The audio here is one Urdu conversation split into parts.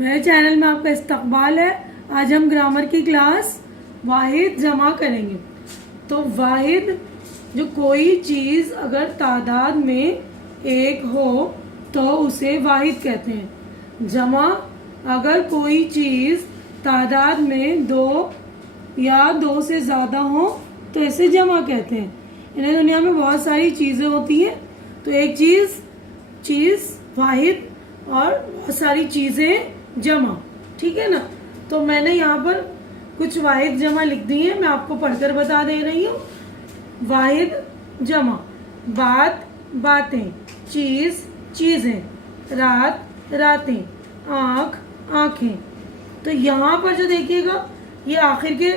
میرے چینل میں آپ کا استقبال ہے۔ آج ہم گرامر کی کلاس واحد جمع کریں گے۔ تو واحد جو کوئی چیز اگر تعداد میں ایک ہو تو اسے واحد کہتے ہیں۔ جمع اگر کوئی چیز تعداد میں دو یا دو سے زیادہ ہو تو اسے جمع کہتے ہیں۔ انہیں دنیا میں بہت ساری چیزیں ہوتی ہیں، تو ایک چیز واحد اور بہت ساری چیزیں جمع، ٹھیک ہے نا۔ تو میں نے یہاں پر کچھ واحد جمع لکھ دی ہیں، میں آپ کو پڑھ کر بتا دے رہی ہوں۔ واحد جمع: بات باتیں، چیز چیزیں، رات راتیں، آنکھ آنکھیں۔ تو یہاں پر جو دیکھیے گا یہ آخر کے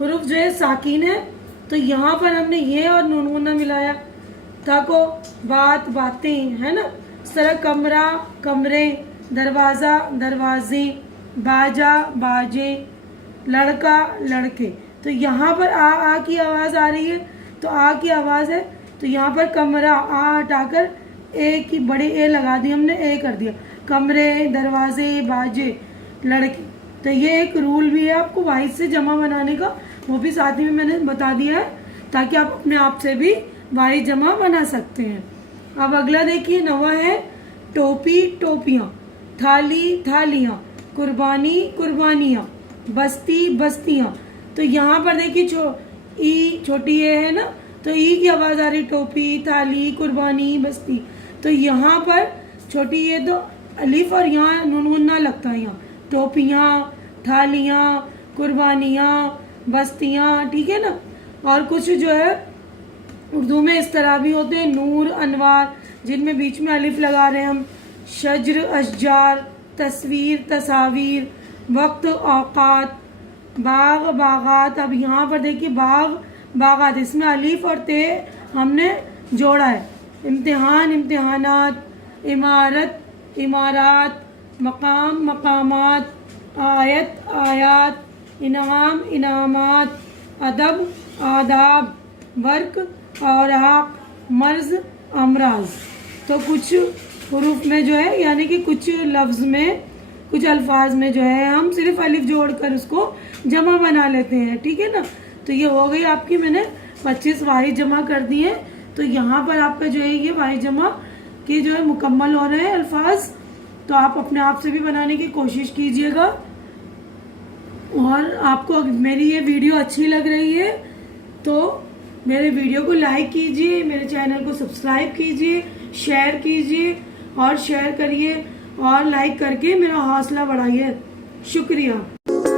حروف جو ہے ساکن ہے، تو یہاں پر ہم نے یہ اور نون غنہ ملایا۔ تاکو بات باتیں، ہے نا۔ اس طرح کمرہ کمرے، دروازہ دروازے، باجا باجے، لڑکا لڑکے۔ تو یہاں پر آ کی آواز آ رہی ہے، تو آ کی آواز ہے، تو یہاں پر کمرہ آ ہٹا کر اے کی بڑے اے لگا دی، ہم نے اے کر دیا۔ کمرے دروازے باجے لڑکے۔ تو یہ ایک رول بھی ہے آپ کو واحد سے جمع بنانے کا، وہ بھی ساتھ میں میں نے بتا دیا ہے تاکہ آپ اپنے آپ سے بھی واحد جمع بنا سکتے ہیں۔ اب اگلا دیکھیے، نواں ہے ٹوپی ٹوپیاں، تھالی تھالیاں، قربانی قربانیاں، بستی بستیاں۔ تو یہاں پر دیکھیے ای چھوٹی اے ہے نا، تو ای کی آواز آ رہی، ٹوپی تھالی قربانی بستی۔ تو یہاں پر چھوٹی اے تو الف اور یہاں نون غنہ لگتا ہے، یہاں ٹوپیاں تھالیاں قربانیاں بستیاں، ٹھیک ہے نا۔ اور کچھ جو ہے اردو میں اس طرح بھی ہوتے ہیں، نور انوار، جن میں بیچ میں الف لگا رہے ہیں ہم، شجر اشجار، تصویر تصاویر، وقت اوقات، باغ باغات۔ اب یہاں پر دیکھیے باغ باغات، اس میں الف اور تے ہم نے جوڑا ہے۔ امتحان امتحانات، عمارت عمارات، مقام مقامات، آیت آیات، انعام انعامات، ادب آداب، برق اوراق، مرض امراض۔ تو کچھ حروف میں جو ہے یعنی کہ کچھ لفظ میں کچھ الفاظ میں جو ہے ہم صرف الف جوڑ کر اس کو جمع بنا لیتے ہیں، ٹھیک ہے نا۔ تو یہ ہو گئی آپ کی، میں نے 25 واحد جمع کر دی ہیں۔ تو یہاں پر آپ کا جو ہے یہ واحد جمع کے جو ہے مکمل ہو رہے ہیں الفاظ، تو آپ اپنے آپ سے بھی بنانے کی کوشش کیجئے گا۔ اور آپ کو میری یہ ویڈیو اچھی لگ رہی ہے تو میرے ویڈیو کو لائک کیجئے، میرے چینل کو سبسکرائب کیجئے، شیئر کیجئے اور شیئر کریے اور لائک کر کے میرا حوصلہ بڑھائیے۔ شکریہ۔